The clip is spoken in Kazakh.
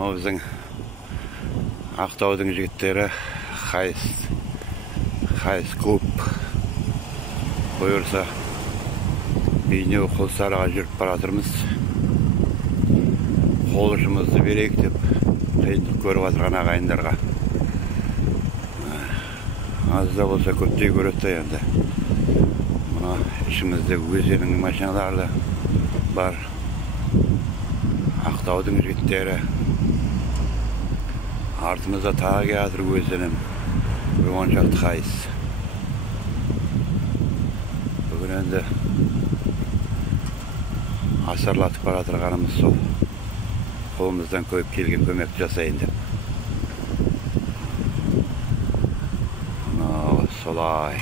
Біздің Ақтаудың жігіттері хайс клуб бұйырса бейнеу Құлсарыға жүріп баратырмыз. Қол ұшымызды берейік деп қиындық көріп отырған ағайындарға. Аз да болса көптей көреді енді. Мына ішімізде өзенің машиналары бар. Ақтаудың жігіттері. Артымызда тағы келатыр өзенім. Он шақты қайыс. Бүгін енді асарлатып баратырғанымыз сол. Қолымыздан көйіп келген көмек жасайын деп. Солай.